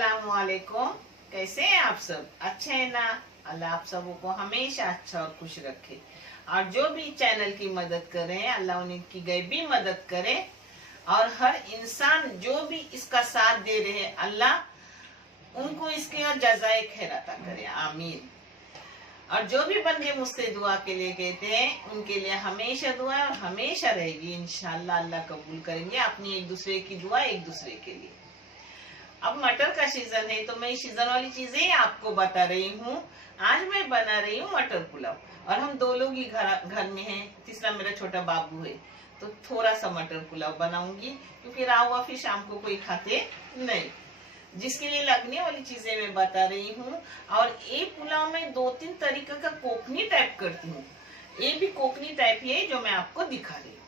अस्सलामुअलैकुम। कैसे हैं आप सब? अच्छे हैं ना? अल्लाह आप सबों को हमेशा अच्छा और खुश रखे। और जो भी चैनल की मदद करें अल्लाह उनकी गैबी मदद करे। और हर इंसान जो भी इसका साथ दे रहे हैं अल्लाह उनको इसके जज़ाए खैर अता करे, आमीन। और जो भी बंदे मुझसे दुआ के लिए कहते हैं उनके लिए हमेशा दुआ और हमेशा रहेगी, इंशाल्लाह अल्लाह कबूल करेंगे अपनी एक दूसरे की दुआ एक दूसरे के लिए। अब मटर का सीजन है तो मैं सीजन वाली चीजें आपको बता रही हूँ। आज मैं बना रही हूँ मटर पुलाव और हम दो लोग ही घर में हैं, तीसरा मेरा छोटा बाबू है, तो थोड़ा सा मटर पुलाव बनाऊंगी क्योंकि राव फिर शाम को कोई खाते नहीं। जिसके लिए लगने वाली चीजें मैं बता रही हूँ। और ये पुलाव में 2-3 तरीके का कोकनी टाइप करती हूँ। ये भी कोकनी टाइप ही है जो मैं आपको दिखा रही हूँ।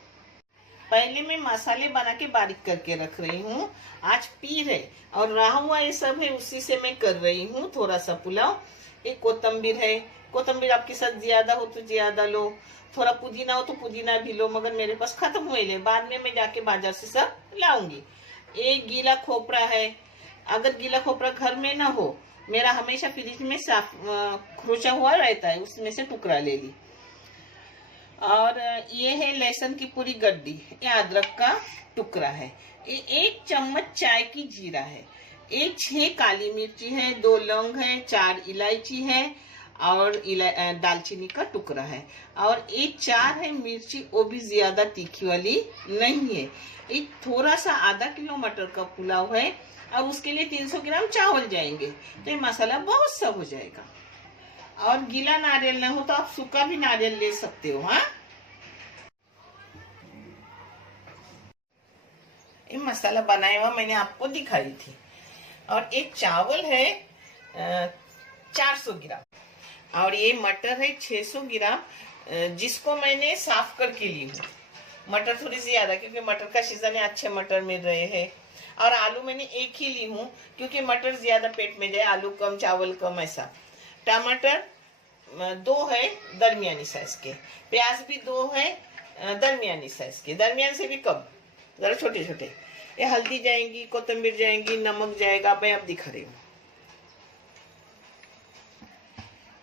पहले मैं मसाले बना के बारीक करके रख रही हूँ। आज पीर है और रहा हुआ ये सब है, उसी से मैं कर रही हूँ थोड़ा सा पुलाव। एक कोतंबीर है, कोतंबीर आपके साथ ज्यादा हो तो ज्यादा लो, थोड़ा पुदीना हो तो पुदीना भी लो, मगर मेरे पास खत्म हुए ले, बाद में मैं जाके बाजार से सब लाऊंगी। एक गीला खोपरा है, अगर गीला खोपरा घर में ना हो, मेरा हमेशा फ्रिज में साफ खोचा हुआ रहता है, उसमें से टुकड़ा ले ली। और ये है लहसुन की पूरी गड्डी, ये अदरक का टुकड़ा है, ये 1 चम्मच चाय की जीरा है, 6 काली मिर्ची है, 2 लौंग है, 4 इलायची है और दालचीनी का टुकड़ा है, और 4 है मिर्ची, वो भी ज्यादा तीखी वाली नहीं है। एक थोड़ा सा आधा किलो मटर का पुलाव है और उसके लिए 300 ग्राम चावल जाएंगे, तो ये मसाला बहुत सा हो जाएगा। और गीला नारियल ना हो तो आप सूखा भी नारियल ले सकते हो। हाँ, ये मसाला बनाया हुआ मैंने आपको दिखाई थी। और एक चावल है 400 ग्राम और ये मटर है 600 ग्राम, जिसको मैंने साफ करके ली हूँ। मटर थोड़ी ज्यादा क्योंकि मटर का सीजन है, अच्छे मटर मिल रहे हैं। और आलू मैंने 1 ही ली हूँ क्योंकि मटर ज्यादा पेट में जाए, आलू कम चावल कम ऐसा। टमाटर 2 है दरमियानी साइज के, प्याज भी 2 है दरमियानी साइज के, दरमियान से भी कम, जरा छोटे छोटे। ये हल्दी जाएंगी, कोतंबीर जाएंगी, नमक जाएगा, मैं अब दिखा रही हूँ।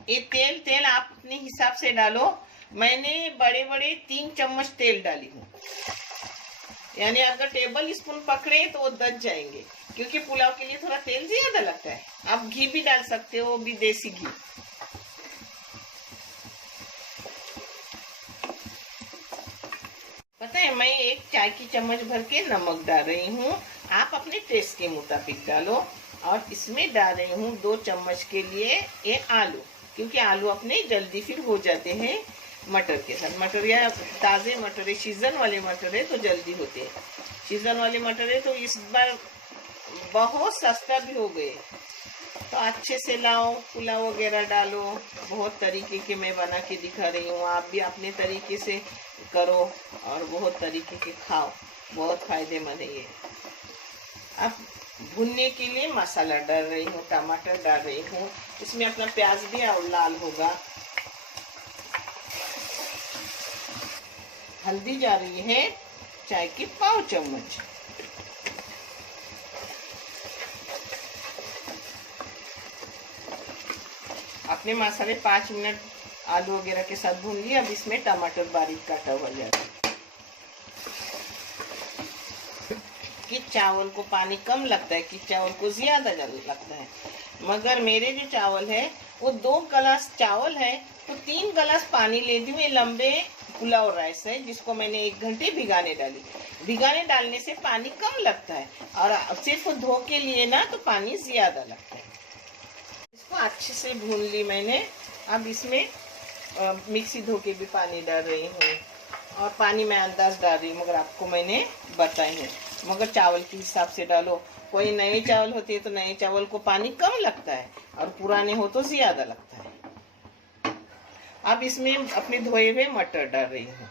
ये तेल आप अपने हिसाब से डालो। मैंने बड़े बड़े 3 चम्मच तेल डाली हूँ, यानी अगर टेबल स्पून पकड़े तो वो दच जाएंगे क्योंकि पुलाव के लिए थोड़ा तेल ज्यादा लगता है। आप घी भी डाल सकते हो, भी देसी घी। पता है, मैं 1 चाय की चम्मच भर के नमक डाल रही हूँ, आप अपने टेस्ट के मुताबिक डालो। और इसमें डाल रही हूँ 2 चम्मच के लिए ये आलू, क्योंकि आलू अपने जल्दी फिर हो जाते हैं मटर के साथ। मटर या ताजे मटर है, सीजन वाले मटर है तो जल्दी होते हैं। सीजन वाले मटर है तो इस बार बहुत सस्ता भी हो गए, तो अच्छे से लाओ, पुलाव वगैरह डालो। बहुत तरीके के मैं बना के दिखा रही हूँ, आप भी अपने तरीके से करो और बहुत तरीके के खाओ, बहुत फायदेमंद है ये। अब भुनने के लिए मसाला डाल रही हूँ, टमाटर डाल रही हूँ, इसमें अपना प्याज भी और लाल होगा। हल्दी जा रही है चाय की 1/4 चम्मच। अपने मसाले 5 मिनट आलू वगैरह के साथ भून लिया। अब इसमें टमाटर बारीक काटा हुआ जाएगा। कि चावल को पानी कम लगता है कि चावल को ज्यादा लगता है, मगर मेरे जो चावल है वो 2 गिलास चावल है तो 3 गिलास पानी लेती हूँ। ये लंबे पुलाव राइस है जिसको मैंने 1 घंटे भिगाने डाली। भिगाने डालने से पानी कम लगता है और सिर्फ धो के लिए ना तो पानी ज्यादा लगता है। इसको अच्छे से भून ली मैंने। अब इसमें मिक्सी धो के भी पानी डाल रही हूँ, और पानी मैं अंदाज डाल रही हूँ, मगर आपको मैंने बताई है, मगर चावल के हिसाब से डालो। कोई नए चावल होते हैं तो नए चावल को पानी कम लगता है और पुराने हो तो ज्यादा लगता है। अब इसमें अपने धोए हुए मटर डाल रही हूँ।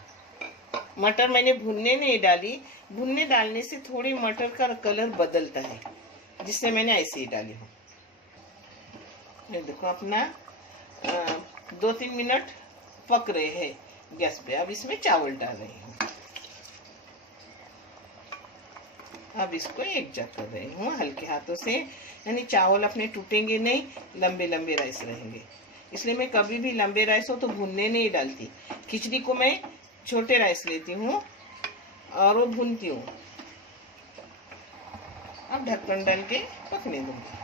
मटर मैंने भुनने नहीं डाली, भुनने डालने से थोड़ी मटर का कलर बदलता है, जिससे मैंने ऐसे ही डाली हूँ। ये देखो अपना 2-3 मिनट पक रहे हैं गैस पे। अब इसमें चावल डाल रही हूँ। अब इसको एक जा कर रही हूँ हल्के हाथों से, यानी चावल अपने टूटेंगे नहीं, लंबे लंबे राइस रहेंगे। इसलिए मैं कभी भी लंबे राइस हो तो भुनने नहीं डालती। खिचड़ी को मैं छोटे राइस लेती हूँ और वो भूनती हूँ। अब ढक्कन डाल के पकने दूंगी।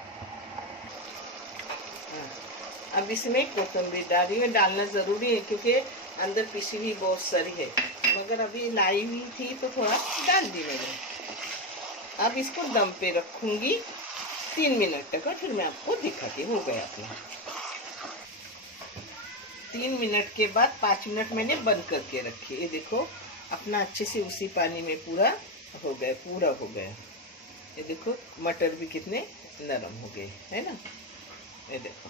अब इसमें कोथिंबीर डाल रही हूँ। डालना ज़रूरी है क्योंकि अंदर पिसी हुई बहुत सारी है, मगर अभी लाई हुई थी तो थोड़ा डाल दी मैंने। अब इसको दम पे रखूंगी 3 मिनट तक, और फिर मैं आपको दिखाती हूँ। हो गया अपना 3 मिनट के बाद 5 मिनट मैंने बंद करके रखी। ये देखो अपना अच्छे से उसी पानी में पूरा हो गया, पूरा हो गया। ये देखो मटर भी कितने नरम हो गए, है ना। ये देखो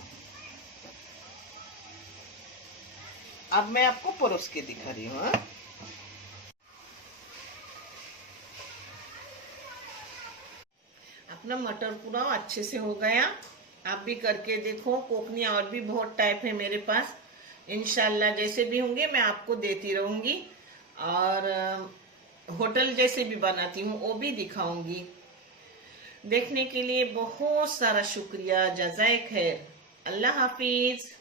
अब मैं आपको परोस के दिखा रही हूँ। अपना मटर पूरा अच्छे से हो गया। आप भी करके देखो। कोकनियाँ और भी बहुत टाइप है मेरे पास, इंशाल्लाह जैसे भी होंगे मैं आपको देती रहूंगी। और होटल जैसे भी बनाती हूँ वो भी दिखाऊंगी। देखने के लिए बहुत सारा शुक्रिया। जज़ाए खैर। अल्लाह हाफिज।